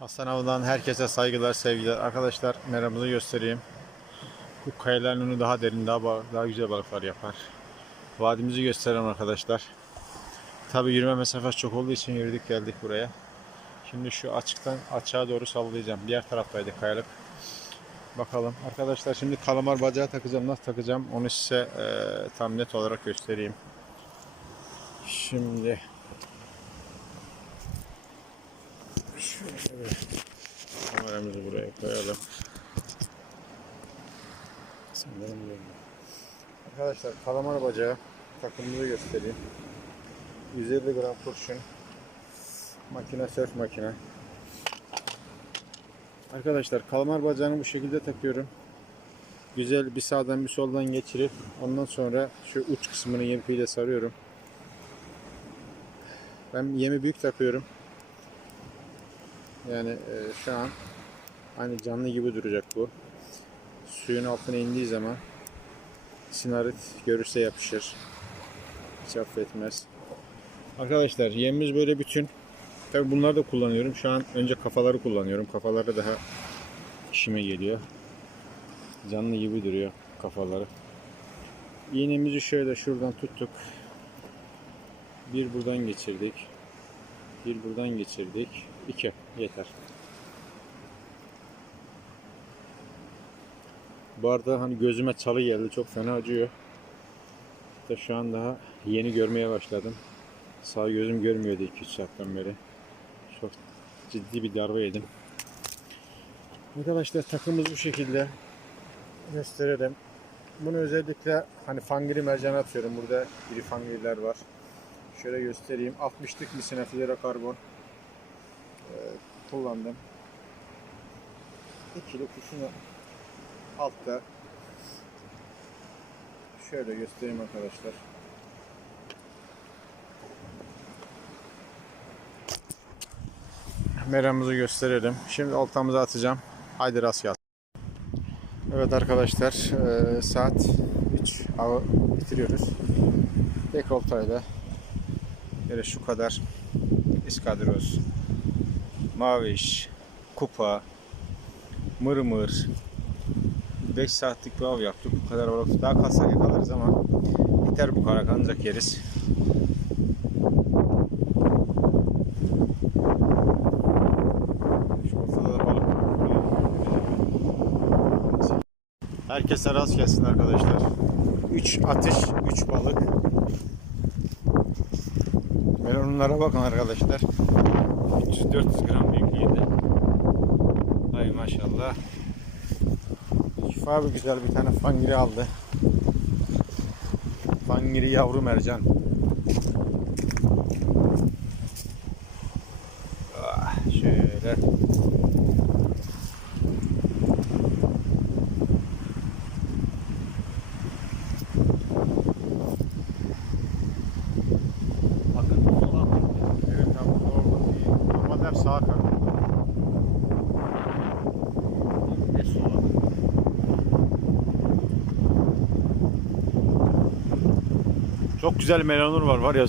Hasan Av'dan herkese saygılar, sevgiler. Arkadaşlar meramızı göstereyim. Bu kayaların önü daha derin, daha, daha güzel balıklar yapar. Vadimizi göstereyim arkadaşlar. Tabi yürüme mesafesi çok olduğu için yürüdük geldik buraya. Şimdi şu açıktan açığa doğru sallayacağım. Diğer taraftaydı kayalık. Bakalım. Arkadaşlar şimdi kalamar bacağı takacağım. Nasıl takacağım onu size e, tam net olarak göstereyim. Şimdi şöyle kameramızı buraya koyalım. Arkadaşlar kalamar bacağı takımımızı göstereyim. 150 gram kurşun. Makine surf makine. Arkadaşlar kalamar bacağını bu şekilde takıyorum. Güzel bir sağdan bir soldan geçirip ondan sonra şu uç kısmını yem ipiyle sarıyorum. Ben yemi büyük takıyorum. Yani e, şu an hani canlı gibi duracak bu. Suyun altına indiği zaman sinarit görürse yapışır. Hiç affetmez. Arkadaşlar yemimiz böyle bütün. Tabi bunları da kullanıyorum. Şu an önce kafaları kullanıyorum. Kafaları daha işime geliyor. Canlı gibi duruyor kafaları. İğnemizi şöyle şuradan tuttuk. Bir buradan geçirdik. Bir buradan geçirdik. İki. Yeter. Bu arada hani gözüme çalı geldi. Çok fena acıyor. İşte şu an daha yeni görmeye başladım. Sağ gözüm görmüyordu 2-3 saatten beri. Çok ciddi bir darbe yedim. Arkadaşlar takımız bu şekilde gösterelim. Bunu özellikle hani fangiri mercan atıyorum. Burada iri fangiriler var. Şöyle göstereyim. 60'lık misina filera karbon kullandım. İkili kuşunu altta şöyle göstereyim arkadaşlar. Meramızı gösterelim. Şimdi oltamızı atacağım. Haydi rast gelsin. Evet arkadaşlar eee, saat 3 avı bitiriyoruz. Tek oltayla böyle şu kadar iskadroz, maviş, kupa, mırmır 5 saatlik bir av yaptık. Bu kadar balık daha kalsak yakalarız ama biter bu kadar ancak yeriz. Herkese rast gelsin arkadaşlar. 3 atış, 3 balık. Melonlara bakın arkadaşlar. 300-400 gram büyüklüğünde. Ay maşallah. Yusuf abi güzel bir tane fangiri aldı. Fangiri yavru mercan. Ah, şöyle. Çok güzel melanur var var ya.